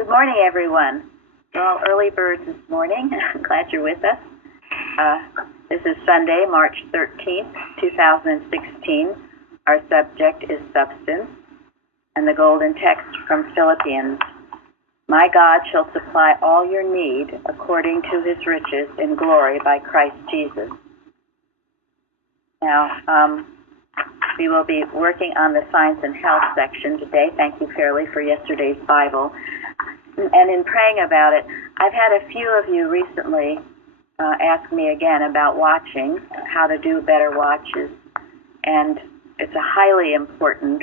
Good morning, everyone. We're all early birds this morning. I'm glad you're with us. This is Sunday, March 13th, 2016. Our subject is substance, and the golden text from Philippians. My God shall supply all your need according to his riches in glory by Christ Jesus. Now, we will be working on the science and health section today. Thank you, Fairley, for yesterday's Bible. And in praying about it, I've had a few of you recently ask me again about watching, how to do better watches. And it's a highly important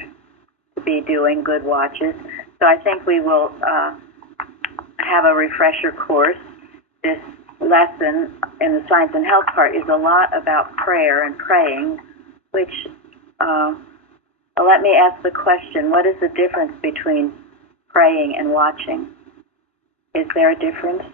to be doing good watches. So I think we will have a refresher course. This lesson in the science and health part is a lot about prayer and praying, which let me ask the question, what is the difference between praying and watching? Is there a difference? Has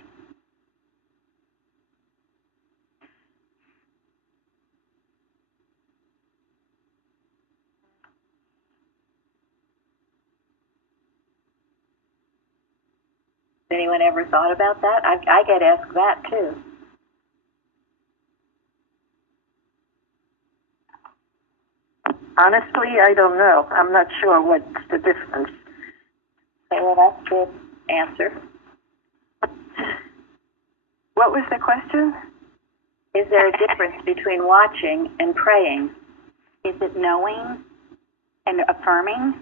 anyone ever thought about that? I get asked that too. Honestly, I don't know. I'm not sure what's the difference. Okay, well, that's a good answer. What was the question? Is there a difference between watching and praying? Is it knowing and affirming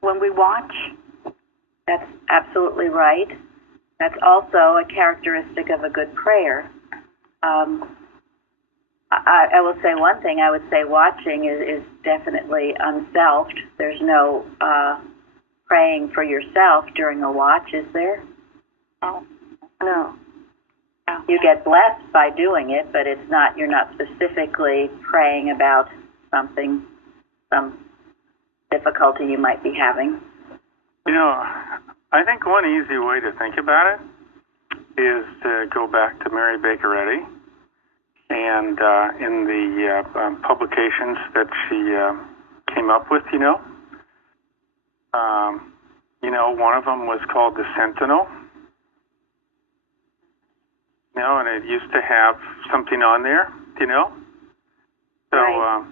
when we watch? That's absolutely right. That's also a characteristic of a good prayer. I will say one thing. I would say watching is definitely unselfed. There's no praying for yourself during a watch, is there? Oh, No. You get blessed by doing it, but it's not. You're not specifically praying about something, some difficulty you might be having. You know, I think one easy way to think about it is to go back to Mary Baker Eddy, and in the publications that she came up with, one of them was called The Sentinel. And it used to have something on there, So, Right.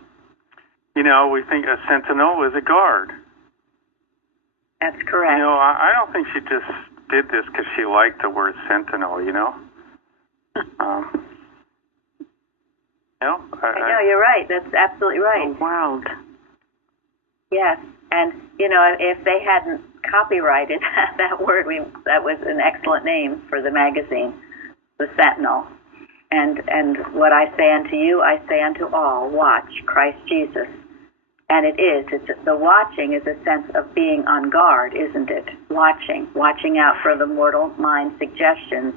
We think a sentinel is a guard. That's correct. I don't think she just did this because she liked the word sentinel, No, you're right. That's absolutely right. The world. Yes, and if they hadn't copyrighted that word, that was an excellent name for the magazine, the Sentinel. And what I say unto you, I say unto all, watch Christ Jesus. And it's the watching is a sense of being on guard, isn't it? Watching out for the mortal mind suggestions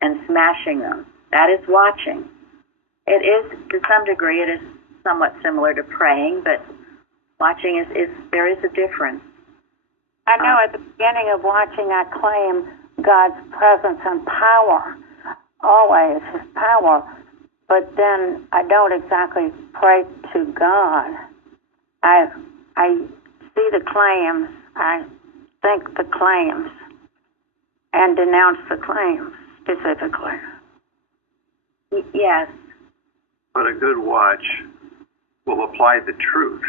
and smashing them. That is watching. It is, to some degree, it is somewhat similar to praying, but watching there is a difference. I know at the beginning of watching, I claim God's presence and power, always his power, but then I don't exactly pray to God. I see the claims, I think the claims, and denounce the claims specifically. Yes. But a good watch will apply the truth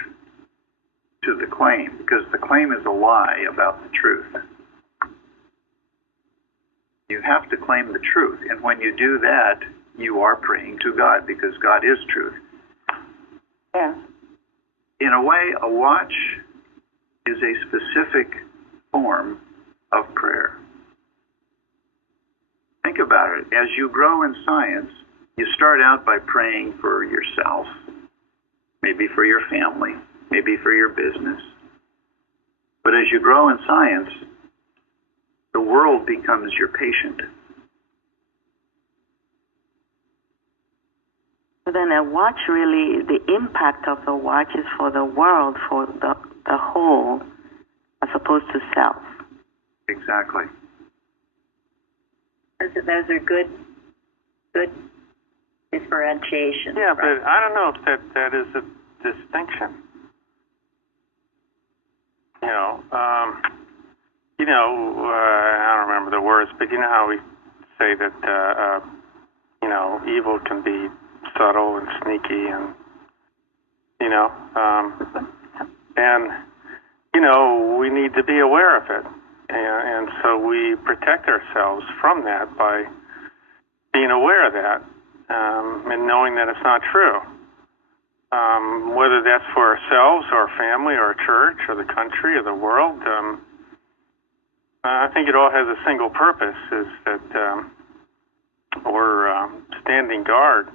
to the claim, because the claim is a lie about the truth. You have to claim the truth, and when you do that, you are praying to God, because God is truth. Yeah. In a way, a watch is a specific form of prayer. Think about it. As you grow in science, you start out by praying for yourself, maybe for your family, maybe for your business. But as you grow in science, the world becomes your patient. Then a watch really, the impact of the watch is for the world, for the whole, as opposed to self. Exactly. Those are good differentiations. Yeah, right? but I don't know if that is a distinction. I don't remember words, but you know how we say that evil can be subtle and sneaky, and and we need to be aware of it, and so we protect ourselves from that by being aware of that, and knowing that it's not true. Whether that's for ourselves or our family or our church or the country or the world, I think it all has a single purpose, is that we're standing guard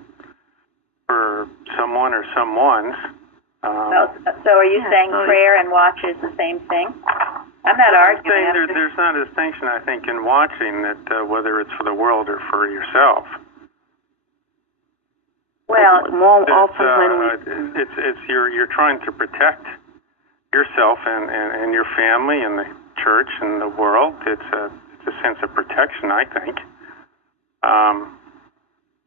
for someone or someone's. So are you saying prayer and watch is the same thing? I'm not arguing. There's not a distinction, I think, in watching that whether it's for the world or for yourself. Well, more often when you're trying to protect yourself and your family and the church and the world. It's a sense of protection, I think.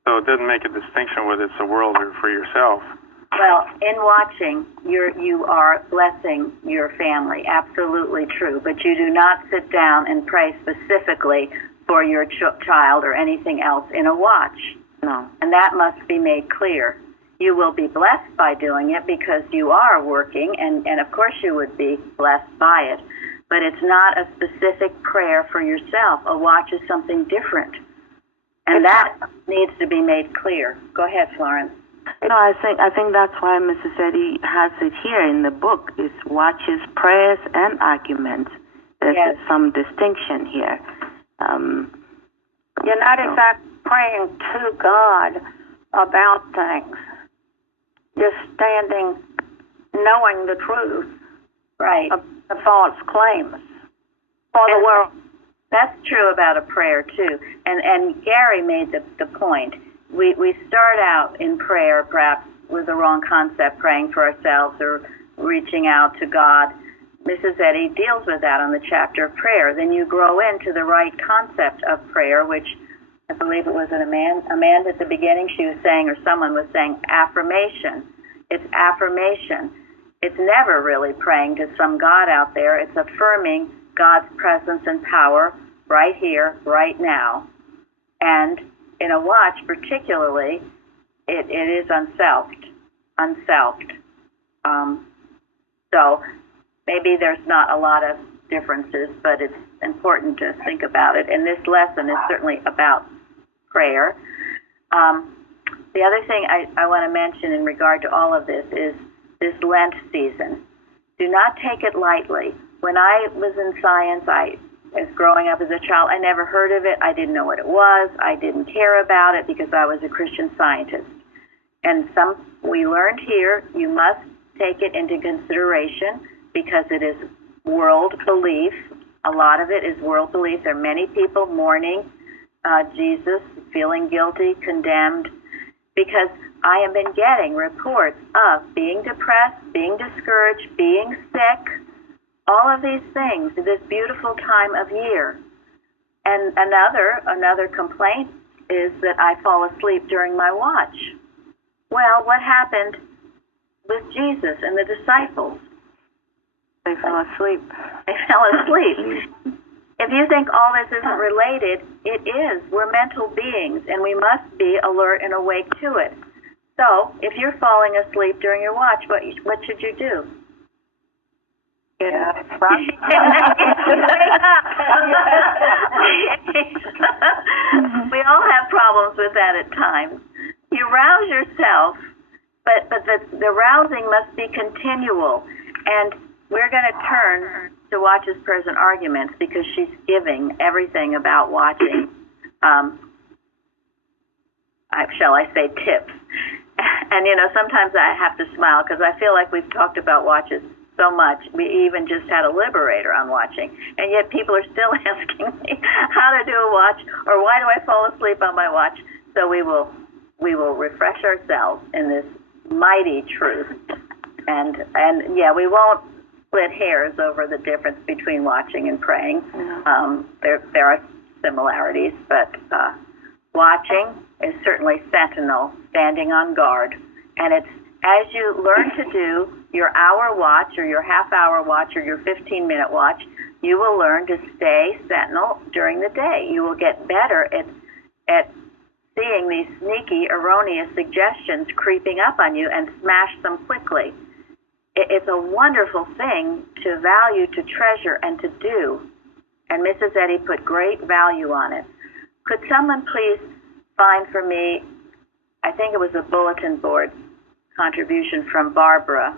So it doesn't make a distinction whether it's the world or for yourself. Well, in watching, you are blessing your family. Absolutely true. But you do not sit down and pray specifically for your child or anything else in a watch. No. And that must be made clear. You will be blessed by doing it because you are working, and of course you would be blessed by it. But it's not a specific prayer for yourself. A watch is something different. And that needs to be made clear. Go ahead, Florence. No, I think that's why Mrs. Eddy has it here in the book. It's watches, prayers, and arguments. There's some distinction here. You're not exactly praying to God about things. You're standing, knowing the truth, right, of the false claims for the world. That's true about a prayer too. And Gary made the point. We start out in prayer perhaps with the wrong concept, praying for ourselves or reaching out to God. Mrs. Eddy deals with that on the chapter of prayer. Then you grow into the right concept of prayer, which I believe it was Amanda at the beginning, she was saying, or someone was saying, affirmation. It's affirmation. It's never really praying to some God out there. It's affirming God's presence and power right here, right now. And in a watch particularly, it is unselfed. So maybe there's not a lot of differences, but it's important to think about it. And this lesson is certainly about prayer. The other thing I want to mention in regard to all of this is this Lent season. Do not take it lightly. When I was in science, as growing up as a child, I never heard of it. I didn't know what it was. I didn't care about it because I was a Christian Scientist. And we learned here, you must take it into consideration because it is world belief. A lot of it is world belief. There are many people mourning Jesus, feeling guilty, condemned, because I have been getting reports of being depressed, being discouraged, being sick, all of these things, this beautiful time of year. And another complaint is that I fall asleep during my watch. Well, what happened with Jesus and the disciples? They fell asleep. They fell asleep. If you think all this isn't related, it is. We're mental beings, and we must be alert and awake to it. So, if you're falling asleep during your watch, what should you do? Get up. We all have problems with that at times. You rouse yourself, but the rousing must be continual. And we're going to turn to Watches, Prayers, and Arguments because she's giving everything about watching, shall I say, tips. And, sometimes I have to smile because I feel like we've talked about watches so much. We even just had a liberator on watching. And yet people are still asking me how to do a watch or why do I fall asleep on my watch. So we will refresh ourselves in this mighty truth. And we won't split hairs over the difference between watching and praying. There are similarities, but watching is certainly sentinel, standing on guard. And it's as you learn to do your hour watch or your half-hour watch or your 15-minute watch, you will learn to stay sentinel during the day. You will get better at seeing these sneaky, erroneous suggestions creeping up on you and smash them quickly. It's a wonderful thing to value, to treasure, and to do. And Mrs. Eddy put great value on it. Could someone please find for me, I think it was a bulletin board contribution from Barbara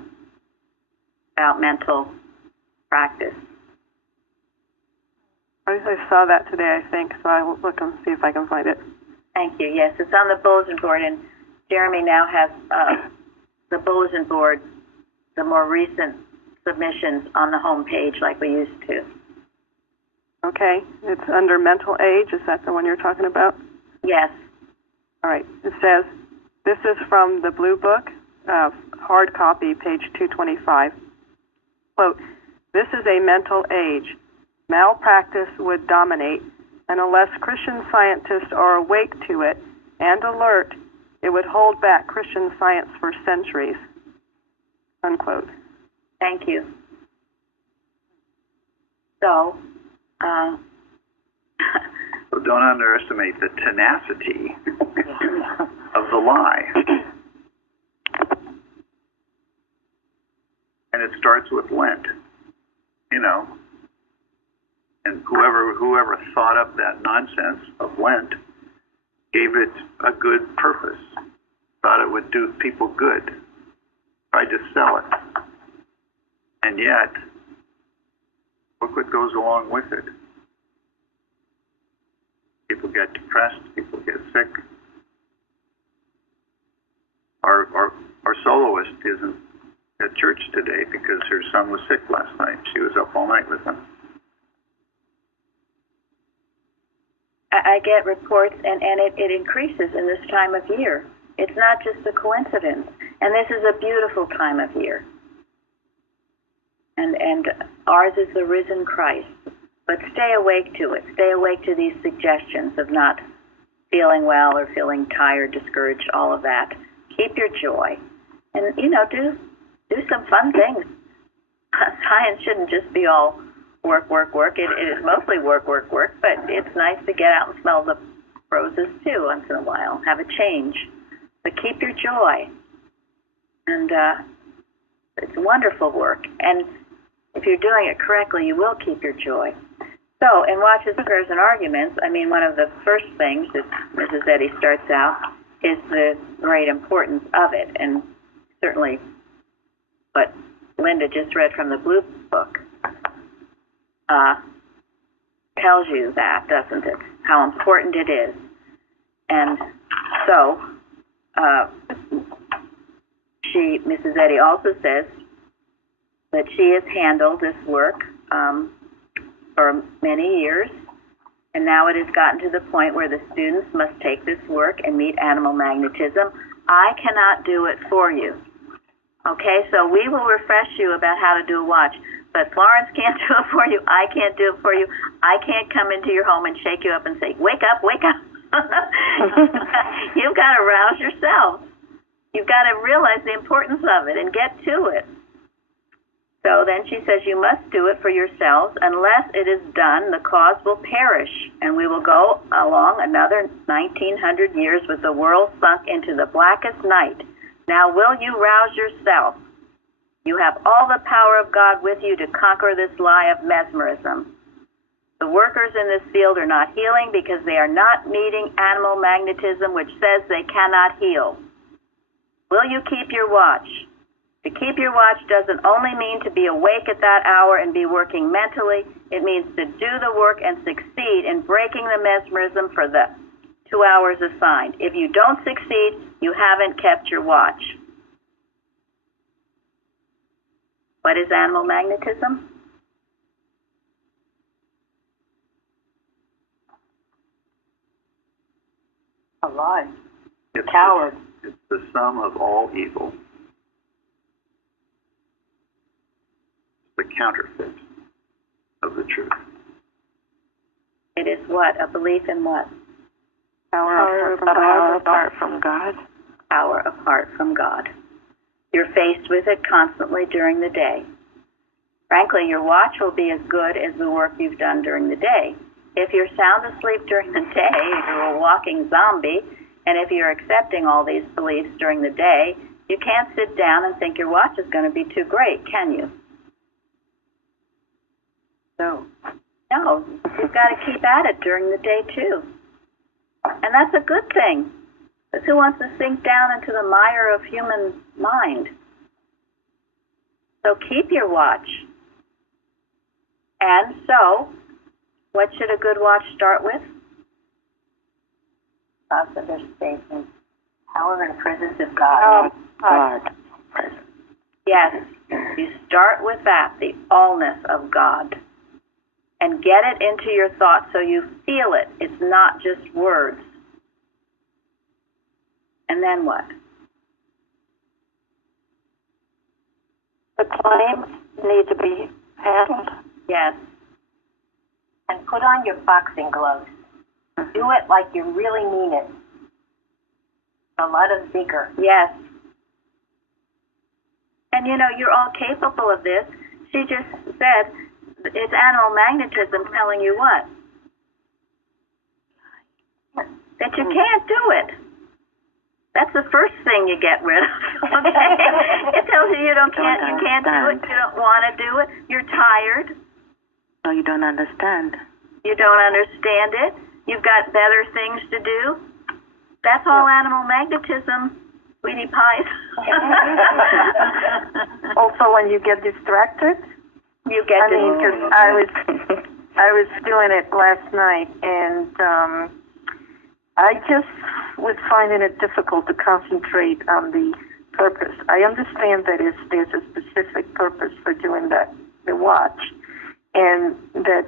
about mental practice. I saw that today, I think, so I will look and see if I can find it. Thank you. Yes, it's on the bulletin board, and Jeremy now has the bulletin board, the more recent submissions on the home page like we used to. Okay, it's under mental age. Is that the one you're talking about? Yes. All right. It says, this is from the Blue Book, hard copy, page 225. Quote, this is a mental age. Malpractice would dominate, and unless Christian scientists are awake to it and alert, it would hold back Christian science for centuries. Unquote. Thank you. So, So don't underestimate the tenacity of the lie. And it starts with Lent, you know. And whoever thought up that nonsense of Lent gave it a good purpose, thought it would do people good, tried to sell it. And yet, look what goes along with it. People get depressed, people get sick. Our soloist isn't at church today because her son was sick last night. She was up all night with him. I get reports, and it increases in this time of year. It's not just a coincidence. And this is a beautiful time of year. And ours is the risen Christ. But stay awake to it. Stay awake to these suggestions of not feeling well or feeling tired, discouraged, all of that. Keep your joy. And, you know, do some fun things. Science shouldn't just be all work. It is mostly work, but it's nice to get out and smell the roses, too, once in a while. Have a change. But keep your joy. And it's wonderful work. And if you're doing it correctly, you will keep your joy. So, in Watches, Prayers, and Arguments, I mean, one of the first things that Mrs. Eddy starts out is the great importance of it. And certainly what Linda just read from the Blue Book tells you that, doesn't it? How important it is. And so, Mrs. Eddy also says that she has handled this work for many years, and now it has gotten to the point where the students must take this work and meet animal magnetism. I cannot do it for you. Okay, so we will refresh you about how to do a watch, but Florence can't do it for you. I can't do it for you. I can't come into your home and shake you up and say, wake up, wake up. You've got to rouse yourself. You've got to realize the importance of it and get to it. So then she says, you must do it for yourselves. Unless it is done, the cause will perish, and we will go along another 1900 years with the world sunk into the blackest night. Now will you rouse yourself? You have all the power of God with you to conquer this lie of mesmerism. The workers in this field are not healing because they are not meeting animal magnetism, which says they cannot heal. Will you keep your watch? To keep your watch doesn't only mean to be awake at that hour and be working mentally. It means to do the work and succeed in breaking the mesmerism for the 2 hours assigned. If you don't succeed, you haven't kept your watch. What is animal magnetism? A lie. It's Coward. It's the sum of all evil. The counterfeit of the truth. It is what? A belief in what? Power apart from God. Power apart from God. You're faced with it constantly during the day. Frankly, your watch will be as good as the work you've done during the day. If you're sound asleep during the day, you're a walking zombie, and if you're accepting all these beliefs during the day, you can't sit down and think your watch is going to be too great, can you? No. No, you've got to keep at it during the day, too. And that's a good thing. Because who wants to sink down into the mire of human mind? So keep your watch. And so, what should a good watch start with? Observation. Power and presence of God. God. Yes, you start with that, the allness of God. And get it into your thoughts so you feel it. It's not just words. And then what? The claims need to be handled. Yes. And put on your boxing gloves. Do it like you really mean it. A lot of vigor. Yes. And you know, you're all capable of this. She just said it's animal magnetism telling you what? That you can't do it. That's the first thing you get rid of. Okay? It tells you you can't do it, you don't want to do it, you're tired. No, you don't understand. You don't understand it. You've got better things to do. That's all animal magnetism, sweetie pies. Also, when you get distracted, You get because I was doing it last night, and I just was finding it difficult to concentrate on the purpose. I understand that there's a specific purpose for doing the watch, and that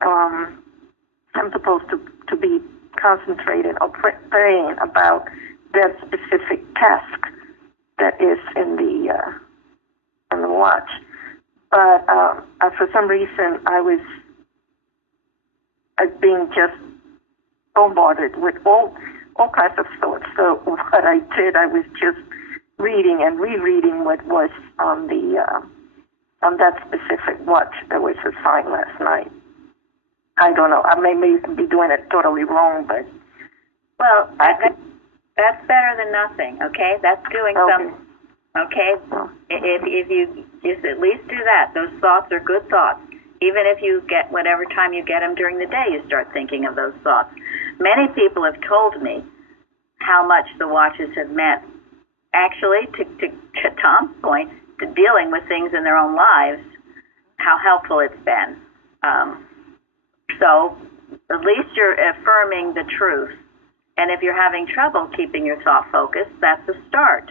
I'm supposed to be concentrating or praying about that specific task that is in the watch. But for some reason, I was being just bombarded with all kinds of thoughts. So what I did, I was just reading and rereading what was on that specific watch that was assigned last night. I don't know. I may be doing it totally wrong, but well, that's better than nothing. Okay, that's doing something. Okay, if you just at least do that, those thoughts are good thoughts. Even if you get whatever time you get them during the day, you start thinking of those thoughts. Many people have told me how much the watches have meant, actually, to Tom's point, to dealing with things in their own lives, how helpful it's been. So at least you're affirming the truth. And if you're having trouble keeping your thought focused, that's a start.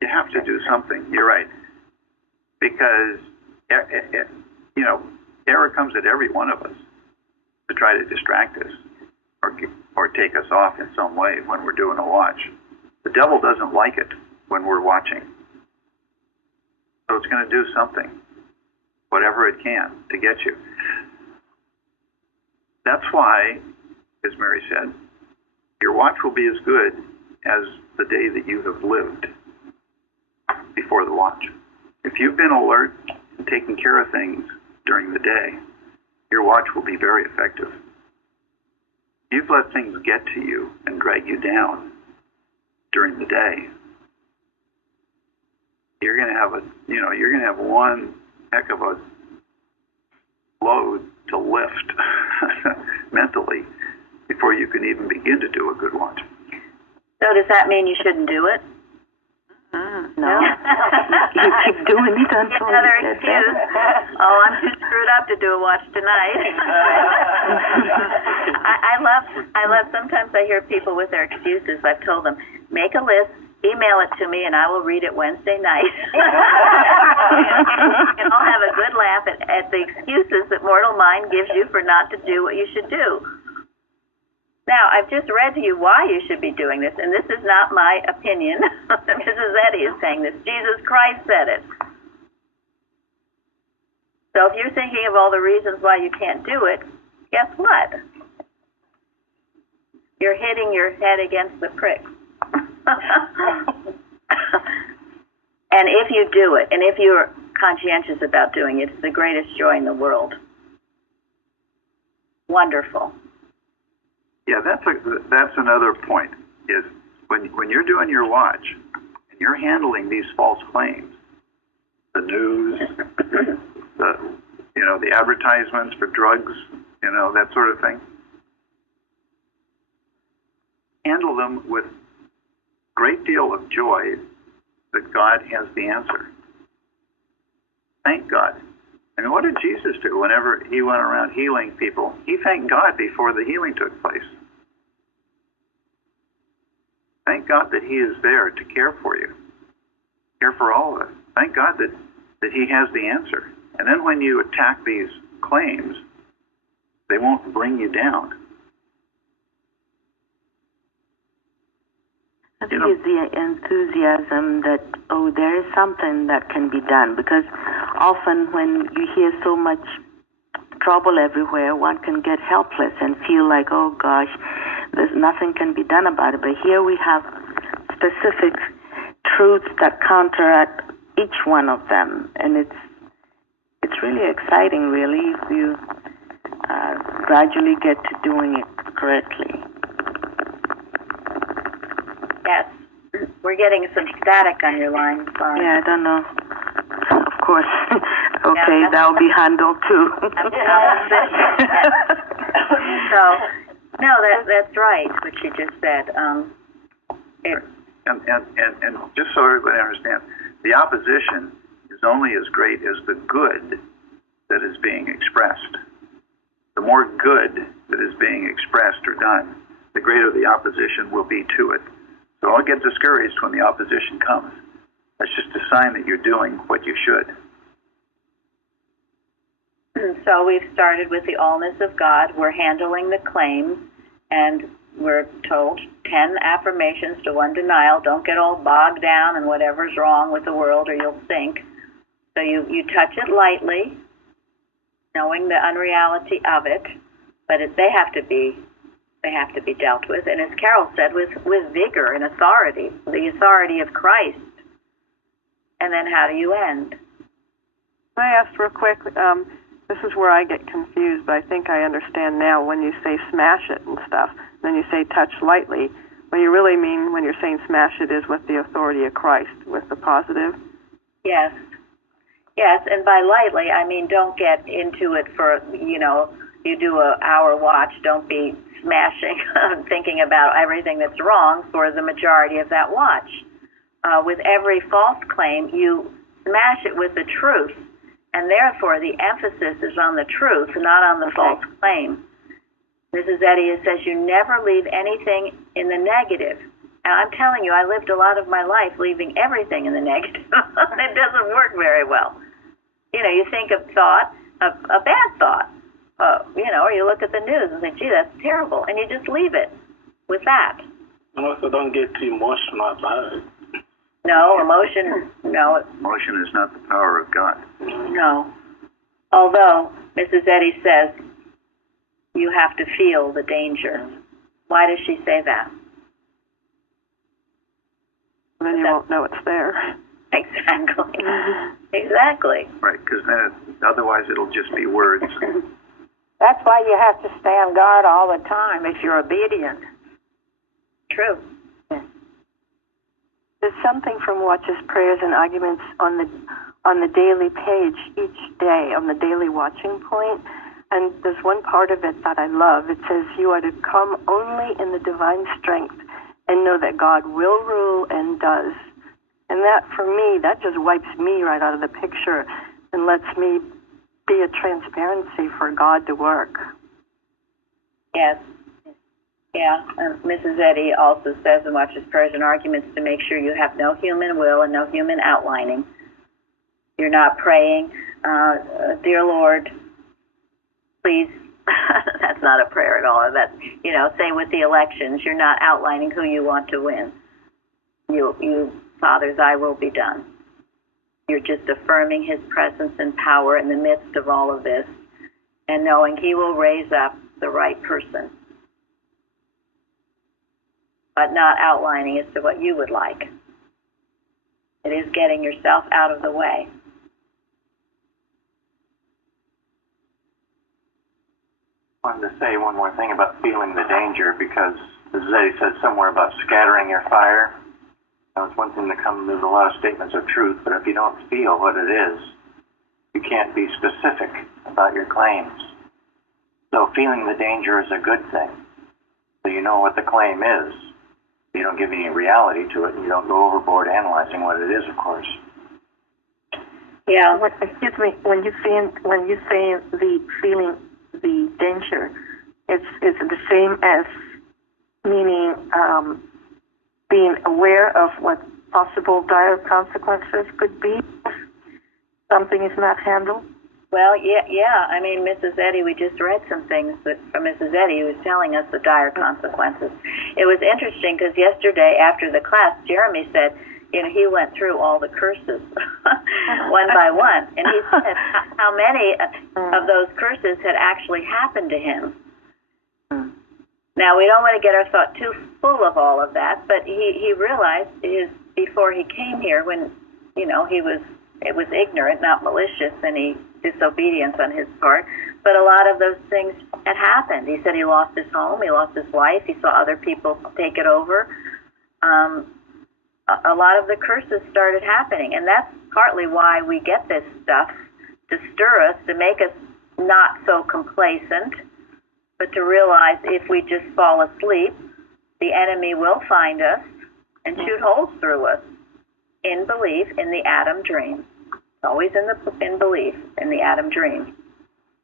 You have to do something. You're right. Because, error comes at every one of us to try to distract us or take us off in some way when we're doing a watch. The devil doesn't like it when we're watching. So it's going to do something, whatever it can, to get you. That's why, as Mary said, your watch will be as good as the day that you have lived before the watch. If you've been alert and taking care of things during the day, your watch will be very effective. You've let things get to you and drag you down during the day. You're going to have one heck of a load to lift mentally before you can even begin to do a good watch. So does that mean you shouldn't do it? No. You keep doing it until another you get excuse. better. Oh, I'm too screwed up to do a watch tonight. I love sometimes I hear people with their excuses. I've told them, make a list, email it to me, and I will read it Wednesday night. And I'll have a good laugh at the excuses that mortal mind gives you for not to do what you should do. Now, I've just read to you why you should be doing this, and this is not my opinion. Mrs. Eddy is saying this. Jesus Christ said it. So if you're thinking of all the reasons why you can't do it, guess what? You're hitting your head against the prick. And if you do it, and if you're conscientious about doing it. It's the greatest joy in the world. Wonderful. Yeah, that's another point, is when you're doing your watch and you're handling these false claims, the news, the advertisements for drugs, that sort of thing, handle them with great deal of joy that God has the answer. Thank God. I mean, what did Jesus do whenever he went around healing people? He thanked God before the healing took place. Thank God that he is there to care for you, care for all of us. Thank God that he has the answer. And then when you attack these claims, they won't bring you down. I think it's the enthusiasm that, there is something that can be done. Because often when you hear so much trouble everywhere, one can get helpless and feel like, oh gosh, there's nothing can be done about it. But here we have specific truths that counteract each one of them. And it's really exciting, really, if you gradually get to doing it correctly. Yes. We're getting some static on your line. Sorry. Yeah, I don't know. Of course. Okay, Yeah, that'll be handled too. So, no, that's right, what you just said. And just so everybody understands, the opposition is only as great as the good that is being expressed. The more good that is being expressed or done, the greater the opposition will be to it. So don't get discouraged when the opposition comes. That's just a sign that you're doing what you should. So we've started with the allness of God. We're handling the claims, and we're told 10 affirmations to 1 denial. Don't get all bogged down in whatever's wrong with the world or you'll sink. So you touch it lightly, knowing the unreality of it, but they have to be dealt with. And as Carol said, with vigor and authority, the authority of Christ. And then how do you end? Can I ask real quick? This is where I get confused, but I think I understand now. When you say smash it and stuff, then you say touch lightly. What you really mean when you're saying smash it is with the authority of Christ, with the positive? Yes. Yes, and by lightly, I mean don't get into it for, you do an hour watch, don't be smashing, thinking about everything that's wrong for the majority of that watch. With every false claim, you smash it with the truth, and therefore the emphasis is on the truth, not on the false claim. Mrs. Eddy says you never leave anything in the negative. And I'm telling you, I lived a lot of my life leaving everything in the negative. It doesn't work very well. You think of thought, a bad thought, or you look at the news and say, gee, that's terrible, and you just leave it with that. And also don't get too emotional about it. No, emotion, no. Emotion is not the power of God. No. Although, Mrs. Eddy says, you have to feel the danger. Why does she say that? Then you won't know it's there. Exactly. Exactly. Right, because then otherwise it'll just be words. That's why you have to stay on guard all the time if you're obedient. True. There's something from Watch's prayers and arguments on the daily page each day, on the daily watching point. And there's one part of it that I love. It says, you are to come only in the divine strength and know that God will rule and does. And that, for me, that just wipes me right out of the picture and lets me be a transparency for God to work. Yes. Yeah, and Mrs. Eddy also says in Watch's Prayers and Arguments to make sure you have no human will and no human outlining. You're not praying, dear Lord, please. That's not a prayer at all. That's, say with the elections, you're not outlining who you want to win. You, Father, thy will be done. You're just affirming his presence and power in the midst of all of this and knowing he will raise up the right person, but not outlining as to what you would like. It is getting yourself out of the way. wanted to say one more thing about feeling the danger, because as Eddie said somewhere about scattering your fire. Now, it's one thing that comes, there's a lot of statements of truth, but if you don't feel what it is, you can't be specific about your claims. So feeling the danger is a good thing. So you know what the claim is. You don't give any reality to it, and you don't go overboard analyzing what it is, of course. Yeah. Excuse me. When you say the feeling the danger, it's the same as meaning being aware of what possible dire consequences could be if something is not handled. Well, yeah. I mean, Mrs. Eddy, we just read some things from Mrs. Eddy, who was telling us the dire consequences. It was interesting because yesterday after the class, Jeremy said, he went through all the curses one by one, and he said how many of those curses had actually happened to him. Now, we don't want to get our thought too full of all of that, but he realized before he came here, when it was ignorant, not malicious, any disobedience on his part, but a lot of those things had happened. He said he lost his home, he lost his wife, he saw other people take it over. A lot of the curses started happening, and that's partly why we get this stuff, to stir us, to make us not so complacent, but to realize if we just fall asleep, the enemy will find us and shoot holes through us in belief in the Adam dream. It's always in belief in the Adam dream.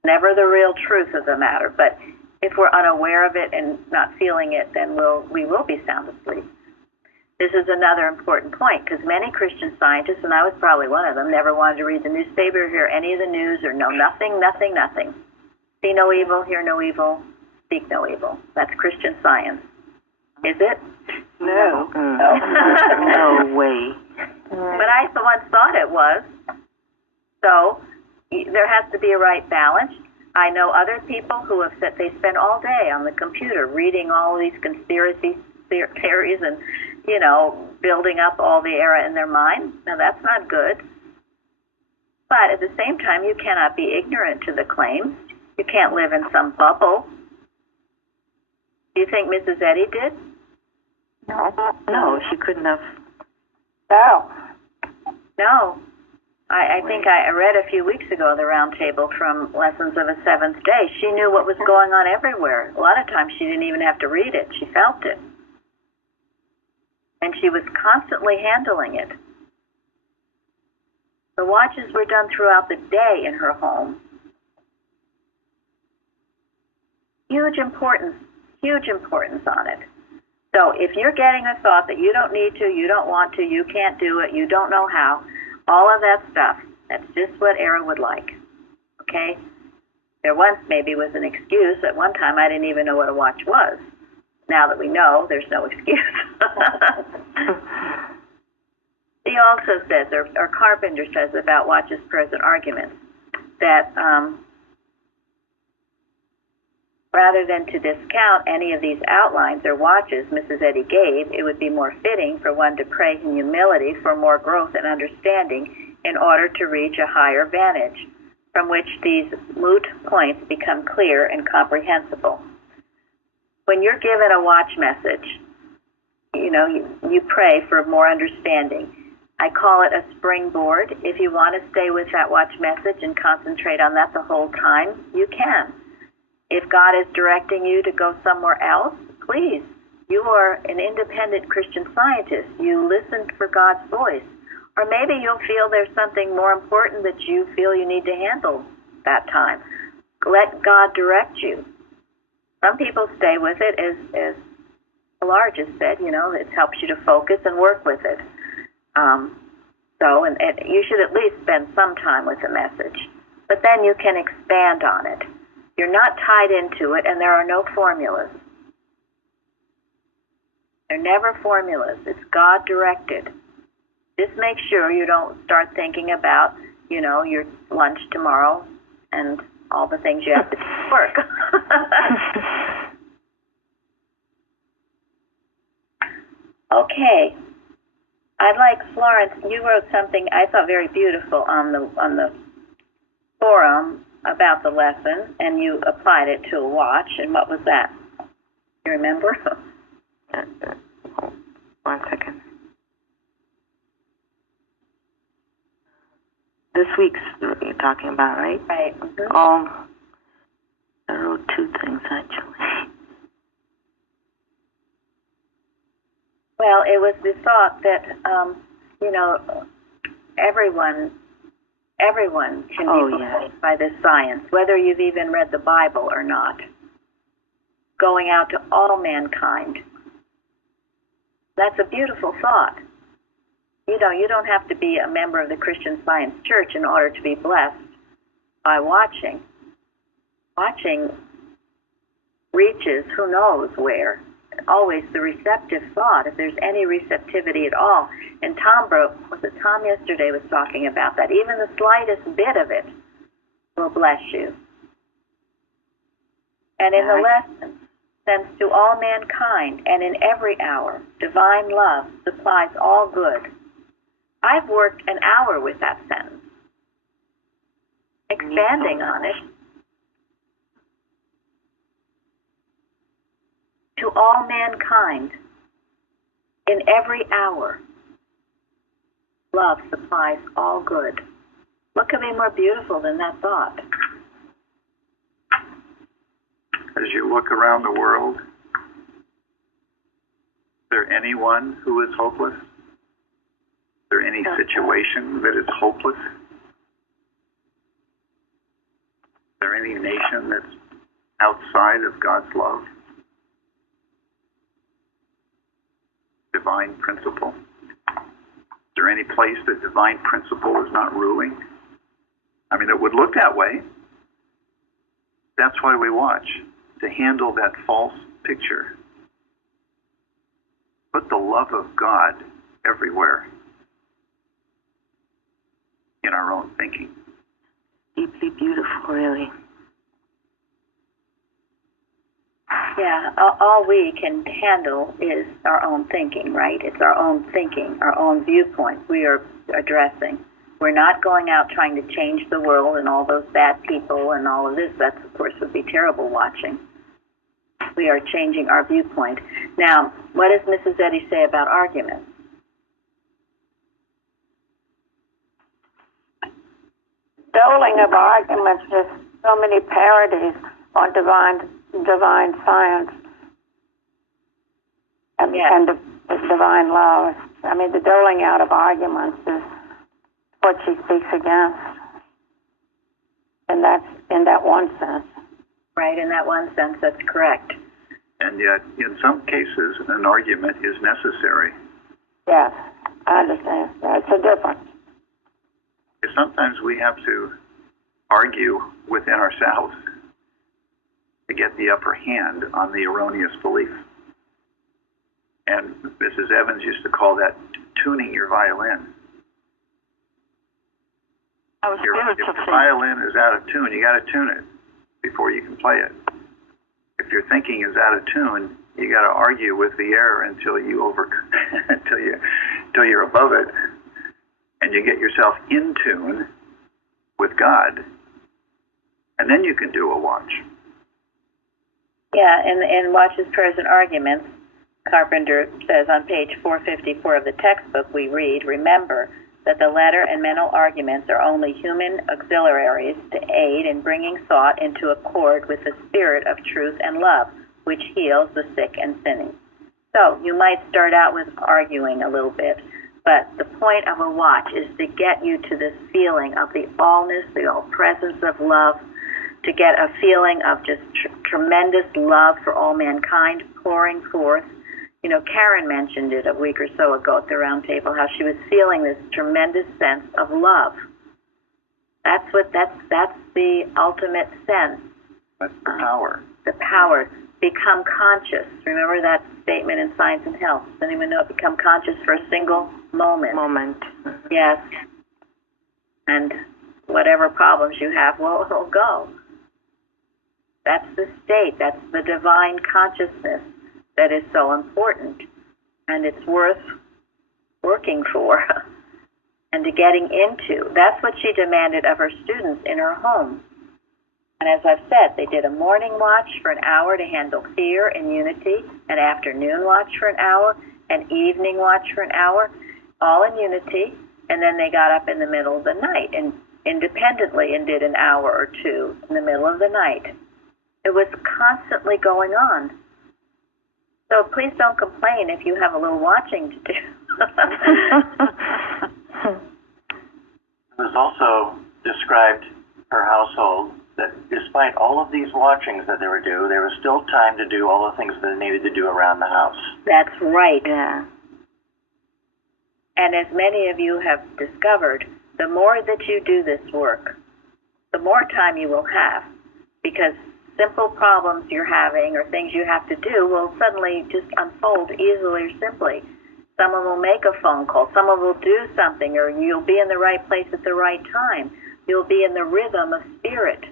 Never the real truth of the matter, but if we're unaware of it and not feeling it, then we will be sound asleep. This is another important point, because many Christian scientists, and I was probably one of them, never wanted to read the newspaper, hear any of the news, or know nothing. See no evil, hear no evil, speak no evil. That's Christian science. Is it? No. No way. But I once thought it was. So there has to be a right balance. I know other people who have said they spend all day on the computer reading all these conspiracy theories and, building up all the error in their mind. Now, that's not good. But at the same time, you cannot be ignorant to the claims. You can't live in some bubble. Do you think Mrs. Eddy did? No, she couldn't have. No. I think I read a few weeks ago the Roundtable from Lessons of a Seventh Day. She knew what was going on everywhere. A lot of times she didn't even have to read it. She felt it. And she was constantly handling it. The watches were done throughout the day in her home. Huge importance on it. So if you're getting a thought that you don't need to, you don't want to, you can't do it, you don't know how, all of that stuff, that's just what Era would like. Okay? There once maybe was an excuse. At one time I didn't even know what a watch was. Now that we know, there's no excuse. He also says, or Carpenter says about watches, prayers, and arguments, that rather than to discount any of these outlines or watches Mrs. Eddy gave, it would be more fitting for one to pray in humility for more growth and understanding in order to reach a higher vantage, from which these moot points become clear and comprehensible. When you're given a watch message, you pray for more understanding. I call it a springboard. If you want to stay with that watch message and concentrate on that the whole time, you can. If God is directing you to go somewhere else, please. You are an independent Christian scientist. You listen for God's voice. Or maybe you'll feel there's something more important that you feel you need to handle that time. Let God direct you. Some people stay with it, as Pilar just said, it helps you to focus and work with it. And you should at least spend some time with the message. But then you can expand on it. You're not tied into it, and there are no formulas. There are never formulas. It's God-directed. Just make sure you don't start thinking about, your lunch tomorrow and all the things you have to do at work. Okay. I'd like Florence. You wrote something I thought very beautiful on the forum about the lesson, and you applied it to a watch. And what was that? You remember? One second. This week's you're talking about, right? Right. Mm-hmm. I wrote two things actually. Well, it was the thought that everyone can be blessed by this science, whether you've even read the Bible or not. Going out to all mankind. That's a beautiful thought. You don't have to be a member of the Christian Science Church in order to be blessed by watching. Watching reaches who knows where. Always the receptive thought, if there's any receptivity at all. And Tom yesterday was talking about that. Even the slightest bit of it will bless you. And in the lesson, since to all mankind and in every hour, divine love supplies all good. I've worked an hour with that sentence, expanding on it. To all mankind, in every hour, love supplies all good. What could be more beautiful than that thought? As you look around the world, is there anyone who is hopeless? Is there any situation that is hopeless? Is there any nation that's outside of God's love? Divine principle? Is there any place that divine principle is not ruling? I mean, it would look that way. That's why we watch, to handle that false picture. Put the love of God everywhere in our own thinking. Deeply beautiful, really. Yeah, all we can handle is our own thinking, right? It's our own thinking, our own viewpoint we are addressing. We're not going out trying to change the world and all those bad people and all of this. That, of course, would be terrible watching. We are changing our viewpoint. Now, what does Mrs. Eddy say about arguments? Doling of arguments, there's so many parodies on divine science and divine love. I mean, the doling out of arguments is what she speaks against. And that's in that one sense. Right, in that one sense, that's correct. And yet, in some cases, an argument is necessary. Yes, I understand. It's a difference. Sometimes we have to argue within ourselves to get the upper hand on the erroneous belief. And Mrs. Evans used to call that tuning your violin. If the violin is out of tune, you got to tune it before you can play it. If your thinking is out of tune, you got to argue with the air until you're above it, and you get yourself in tune with God, and then you can do a watch. Yeah, in Watches, Prayers, and Arguments, Carpenter says on page 454 of the textbook we read, remember that the letter and mental arguments are only human auxiliaries to aid in bringing thought into accord with the spirit of truth and love, which heals the sick and sinning. So you might start out with arguing a little bit, but the point of a watch is to get you to this feeling of the allness, the all-presence of love, to get a feeling of just tremendous love for all mankind pouring forth. You know, Karen mentioned it a week or so ago at the Roundtable, how she was feeling this tremendous sense of love. That's the ultimate sense. That's the power. The power. Become conscious. Remember that statement in Science and Health? Does anyone know it? Become conscious for a single moment. Yes. And whatever problems you have will go. That's the state. That's the divine consciousness that is so important, and it's worth working for and to getting into. That's what she demanded of her students in her home. And as I've said, they did a morning watch for an hour to handle fear and unity, an afternoon watch for an hour, an evening watch for an hour, all in unity, and then they got up in the middle of the night and independently and did an hour or two in the middle of the night. It was constantly going on. So please don't complain if you have a little watching to do. It was also described her household that despite all of these watchings that they were due, there was still time to do all the things that they needed to do around the house. That's right. Yeah. And as many of you have discovered, the more that you do this work, the more time you will have, because simple problems you're having or things you have to do will suddenly just unfold easily or simply. Someone will make a phone call, someone will do something, or you'll be in the right place at the right time. You'll be in the rhythm of spirit.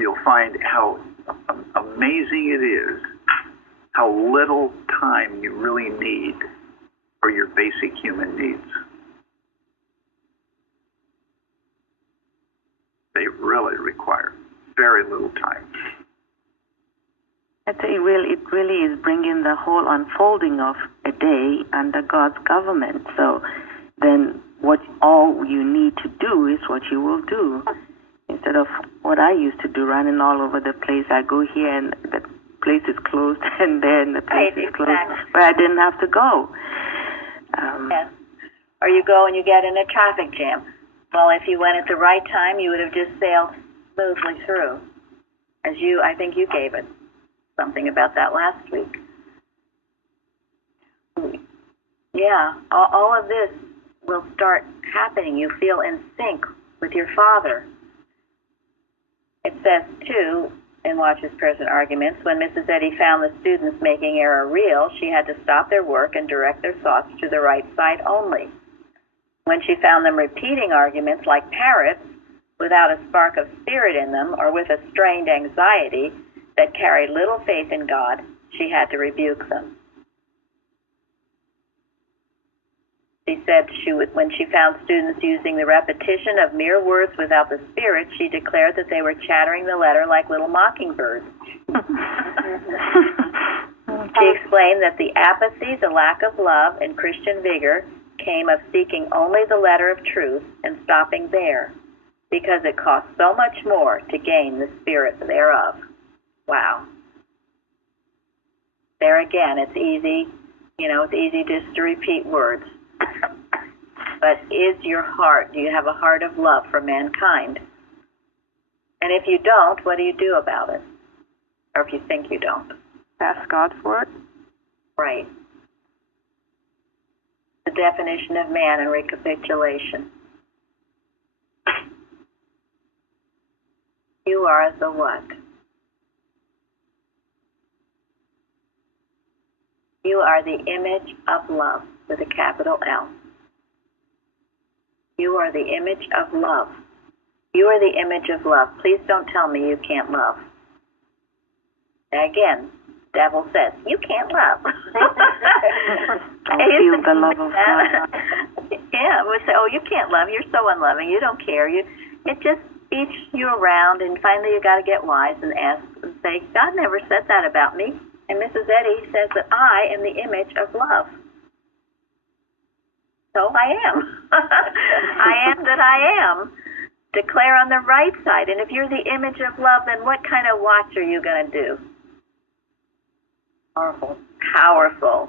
You'll find how amazing it is, how little time you really need for your basic human needs. They really require very little time. I think it really is bringing the whole unfolding of a day under God's government. So then what all you need to do is what you will do. Instead of what I used to do, running all over the place, I go here and the place is closed, and then the place is closed where I didn't have to go. Yes. Or you go and you get in a traffic jam. Well, if you went at the right time, you would have just sailed smoothly through. I think you gave it something about that last week. Yeah, all of this will start happening. You feel in sync with your Father. It says, too, in Watches, Prayers, and Arguments, when Mrs. Eddy found the students making error real, she had to stop their work and direct their thoughts to the right side only. When she found them repeating arguments like parrots, without a spark of spirit in them or with a strained anxiety that carried little faith in God, she had to rebuke them. She said when she found students using the repetition of mere words without the spirit, she declared that they were chattering the letter like little mockingbirds. She explained that the apathy, the lack of love, and Christian vigor came of seeking only the letter of truth and stopping there, because it costs so much more to gain the spirit thereof. Wow. There again, it's easy, it's easy just to repeat words. But is your heart, do you have a heart of love for mankind? And if you don't, what do you do about it? Or if you think you don't? Ask God for it. Right. The definition of man in recapitulation. You are the what? You are the image of love with a capital L. You are the image of love. You are the image of love. Please don't tell me you can't love. Again, devil says, you can't love. I feel the love of God. Yeah, we say, oh, you can't love. You're so unloving. You don't care. It just beats you around, and finally you got to get wise and ask and say, God never said that about me. And Mrs. Eddy says that I am the image of love. So I am. I am that I am. Declare on the right side. And if you're the image of love, then what kind of watch are you going to do? Powerful. Powerful.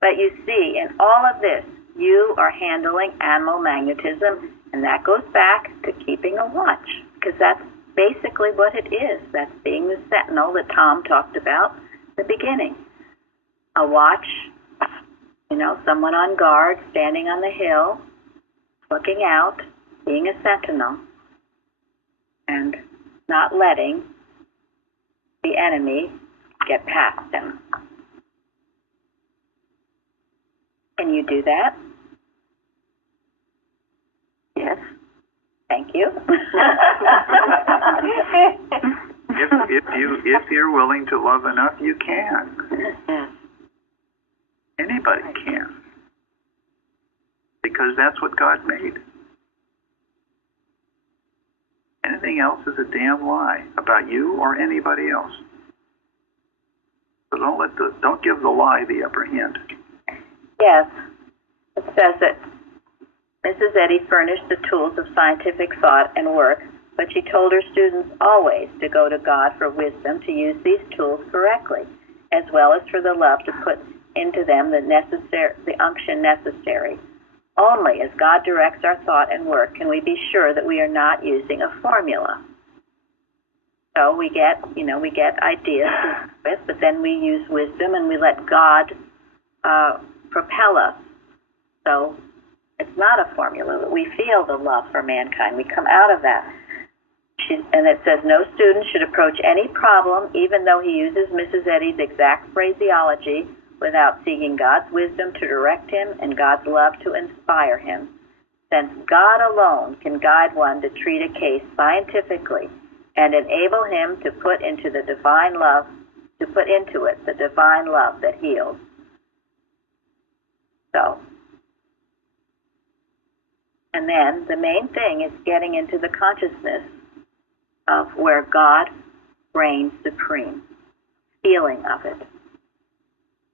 But you see, in all of this, you are handling animal magnetism, and that goes back to keeping a watch, because that's basically what it is. That's being the sentinel that Tom talked about at the beginning. A watch, someone on guard, standing on the hill, looking out, being a sentinel, and not letting the enemy get past him. Can you do that? Yes. Thank you. If you're willing to love enough, you can. Yes. Anybody can. Because that's what God made. Anything else is a damn lie about you or anybody else. So don't give the lie the upper hand. Yes. It says that Mrs. Eddy furnished the tools of scientific thought and work, but she told her students always to go to God for wisdom to use these tools correctly, as well as for the love to put into them the unction necessary. Only as God directs our thought and work can we be sure that we are not using a formula. So we get ideas with, but then we use wisdom and we let God propel us. So it's not a formula, but we feel the love for mankind. We come out of that. And it says, no student should approach any problem, even though he uses Mrs. Eddy's exact phraseology, without seeking God's wisdom to direct him and God's love to inspire him. Since God alone can guide one to treat a case scientifically and enable him to put into it the divine love that heals. So, and then the main thing is getting into the consciousness of where God reigns supreme, feeling of it,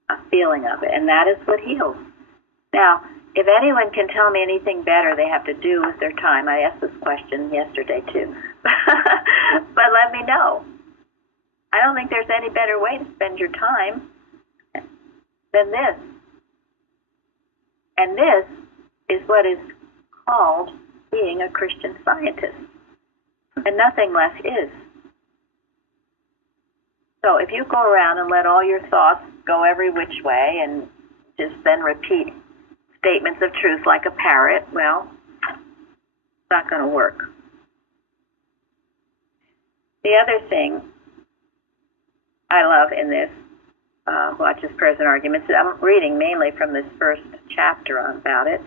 a feeling of it, and that is what heals. Now, if anyone can tell me anything better they have to do with their time, I asked this question yesterday too, but let me know. I don't think there's any better way to spend your time than this. And this is what is called being a Christian Scientist, and nothing less is. So if you go around and let all your thoughts go every which way and just then repeat statements of truth like a parrot, well, it's not going to work. The other thing I love in this Watches, Prayers, and Arguments, I'm reading mainly from this first chapter about it.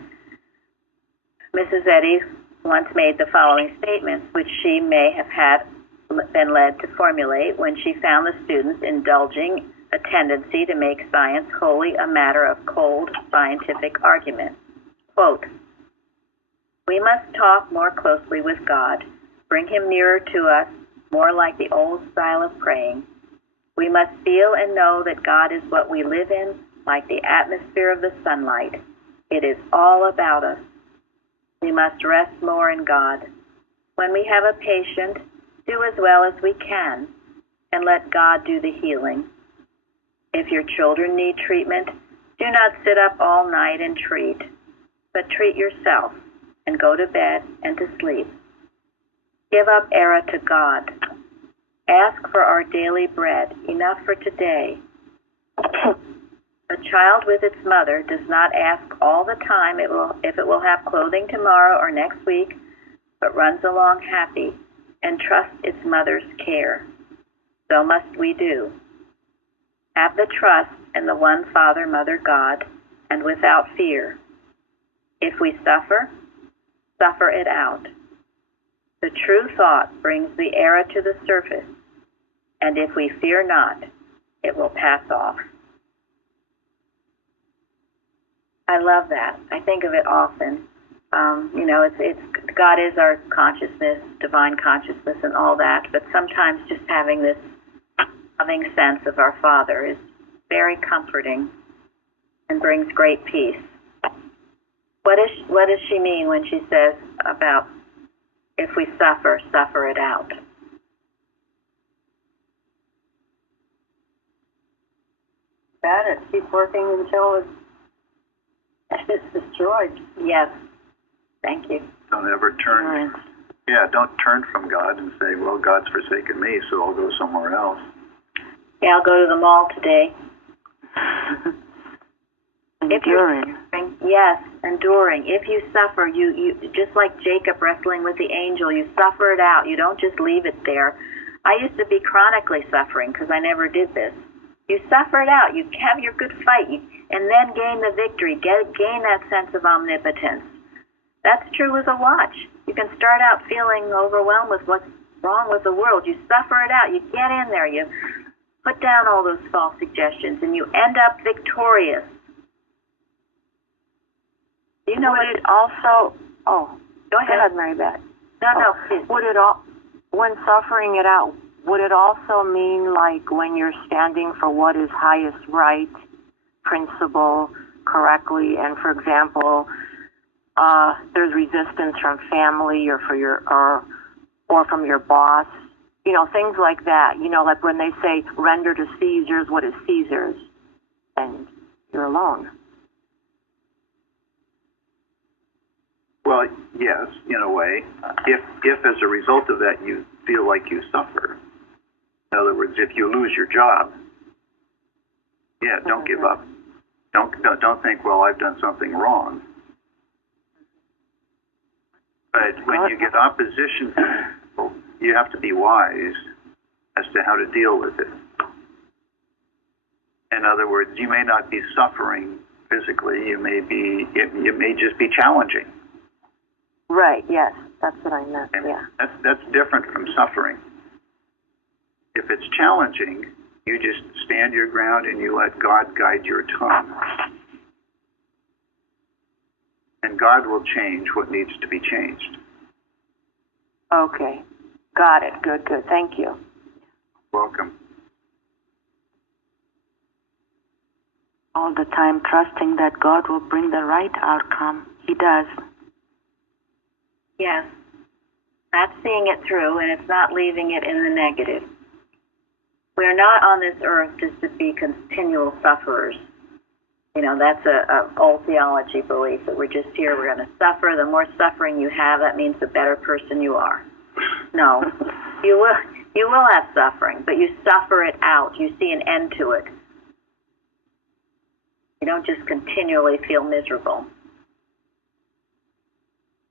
Mrs. Eddy once made the following statements, which she may have been led to formulate when she found the students indulging a tendency to make science wholly a matter of cold scientific argument. Quote, "We must talk more closely with God, bring him nearer to us, more like the old style of praying. We must feel and know that God is what we live in, like the atmosphere of the sunlight. It is all about us. We must rest more in God. When we have a patient, do as well as we can, and let God do the healing. If your children need treatment, do not sit up all night and treat, but treat yourself and go to bed and to sleep. Give up error to God. Ask for our daily bread, enough for today. A child with its mother does not ask all the time if it will have clothing tomorrow or next week, but runs along happy and trusts its mother's care. So must we do. Have the trust in the one Father, Mother, God, and without fear. If we suffer, suffer it out. The true thought brings the error to the surface, and if we fear not, it will pass off." I love that. I think of it often. It's God is our consciousness, divine consciousness, and all that. But sometimes just having this loving sense of our Father is very comforting and brings great peace. What does she mean when she says about if we suffer, suffer it out? It. Keep working until it's destroyed. Yes. Thank you. Don't ever turn. Yeah, don't turn from God and say, well, God's forsaken me, so I'll go somewhere else. Yeah, I'll go to the mall today. Enduring. Yes, enduring. If you suffer, you just like Jacob wrestling with the angel, you suffer it out. You don't just leave it there. I used to be chronically suffering because I never did this. You suffer it out. You have your good fight, and then gain the victory. Gain that sense of omnipotence. That's true with a watch. You can start out feeling overwhelmed with what's wrong with the world. You suffer it out. You get in there. You put down all those false suggestions, and you end up victorious. Do you know would it also? Oh, go ahead, Mary Beth. No, please. Would it all? when suffering it out, would it also mean like when you're standing for what is highest right, principle, correctly, and for example, there's resistance from family or or from your boss, things like that. Like when they say render to Caesar's what is Caesar's, and you're alone. Well, yes, in a way. If as a result of that you feel like you suffer, in other words, if you lose your job, don't give up. Don't think, well, I've done something wrong. But when you get opposition from people, you have to be wise as to how to deal with it. In other words, you may not be suffering physically. It may just be challenging. Right. Yes, that's what I meant. And yeah. That's different from suffering. If it's challenging, you just stand your ground and you let God guide your tongue. And God will change what needs to be changed. Okay. Got it. Good. Thank you. Welcome. All the time trusting that God will bring the right outcome. He does. Yes. That's seeing it through, and it's not leaving it in the negative. We're not on this earth just to be continual sufferers. That's a old theology belief that we're just here, we're going to suffer. The more suffering you have, that means the better person you are. No. You will have suffering, but you suffer it out. You see an end to it. You don't just continually feel miserable.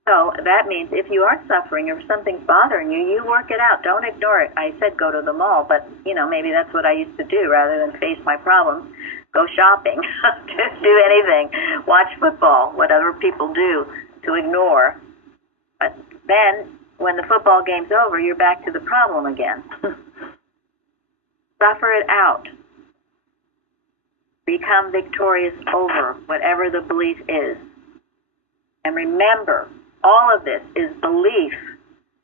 So that means if you are suffering or something's bothering you, you work it out. Don't ignore it. I said go to the mall, but maybe that's what I used to do rather than face my problems. Go shopping, just do anything, watch football, whatever people do to ignore. But then when the football game's over, you're back to the problem again. Suffer it out. Become victorious over whatever the belief is. And remember, all of this is belief.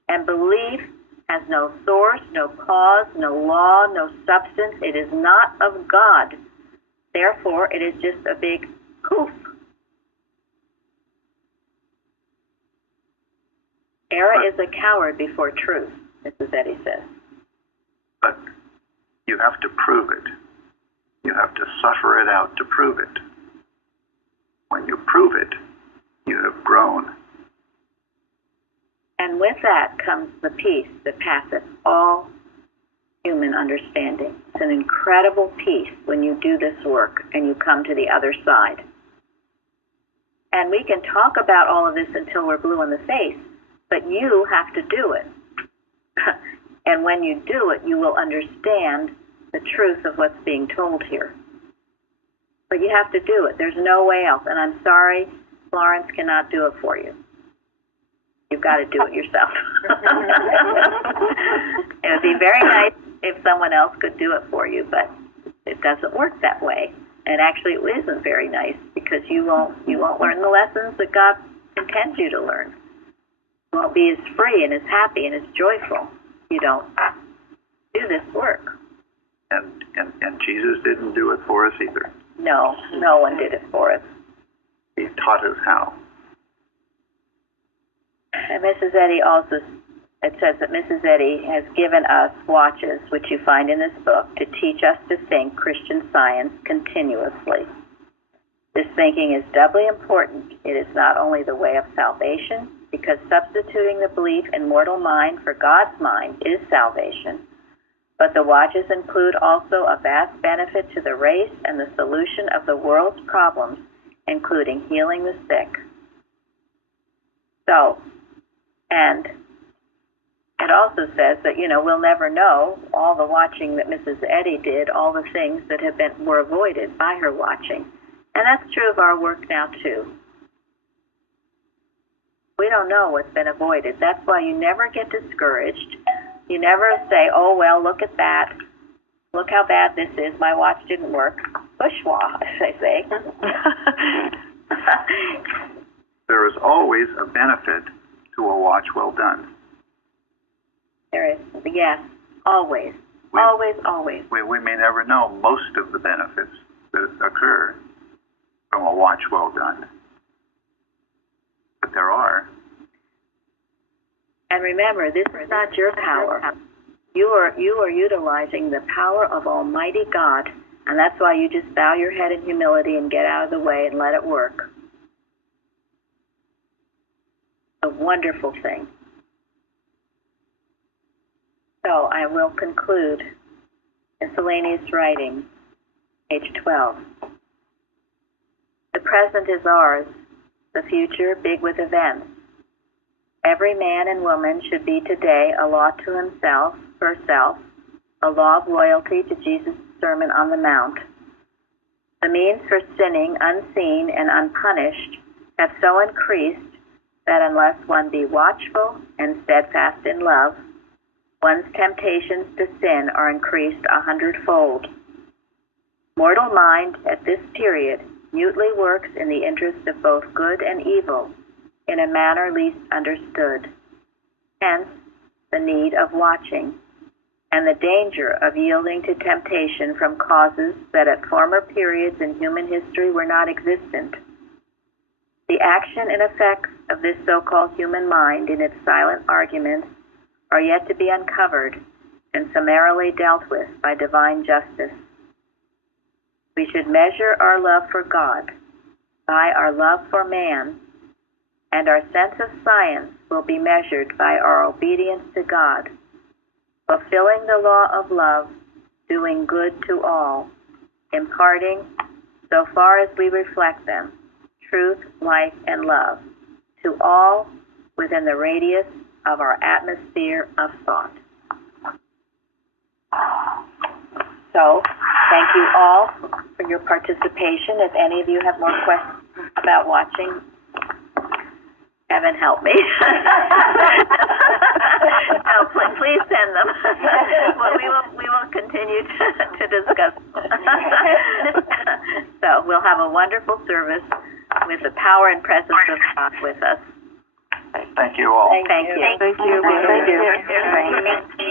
And belief has no source, no cause, no law, no substance. It is not of God. Therefore, it is just a big poof. Error is a coward before truth, Mrs. Eddy says. But you have to prove it. You have to suffer it out to prove it. When you prove it, you have grown. And with that comes the peace that passeth all human understanding. It's an incredible peace when you do this work and you come to the other side. And we can talk about all of this until we're blue in the face, but you have to do it. And when you do it, you will understand the truth of what's being told here. But you have to do it. There's no way else. And I'm sorry, Florence cannot do it for you. You've got to do it yourself. It would be very nice if someone else could do it for you, but it doesn't work that way. And actually, it isn't very nice because you won't learn the lessons that God intends you to learn. You won't be as free and as happy and as joyful. You don't do this work. And Jesus didn't do it for us either. No, no one did it for us. He taught us how. And Mrs. Eddy also, it says that Mrs. Eddy has given us watches, which you find in this book, to teach us to think Christian Science continuously. This thinking is doubly important. It is not only the way of salvation, because substituting the belief in mortal mind for God's mind is salvation, but the watches include also a vast benefit to the race and the solution of the world's problems, including healing the sick. So, and it also says that, we'll never know all the watching that Mrs. Eddy did, all the things that were avoided by her watching. And that's true of our work now, too. We don't know what's been avoided. That's why you never get discouraged. You never say, oh, well, look at that. Look how bad this is. My watch didn't work. Bourgeois, as they say. There is always a benefit to a watch well done. There is, yes, always. Always. We may never know most of the benefits that occur from a watch well done. But there are. And remember, this is not your power. You are utilizing the power of Almighty God, and that's why you just bow your head in humility and get out of the way and let it work. A wonderful thing. So I will conclude miscellaneous writing, page 12. The present is ours, the future big with events. Every man and woman should be today a law to himself, herself, a law of loyalty to Jesus' Sermon on the Mount. The means for sinning unseen and unpunished have so increased that unless one be watchful and steadfast in love, one's temptations to sin are increased 100-fold. Mortal mind at this period mutely works in the interest of both good and evil, in a manner least understood. Hence, the need of watching, and the danger of yielding to temptation from causes that at former periods in human history were not existent. The action and effects of this so-called human mind in its silent arguments are yet to be uncovered and summarily dealt with by divine justice. We should measure our love for God by our love for man, and our sense of science will be measured by our obedience to God, fulfilling the law of love, doing good to all, imparting, so far as we reflect them, truth, life, and love to all within the radius of our atmosphere of thought. So, thank you all for your participation. If any of you have more questions about watching, heaven help me. No, please send them. Well, we will continue to discuss. So we'll have a wonderful service with the power and presence of God with us. Thank you all. Thank you. Thank you. Thank you.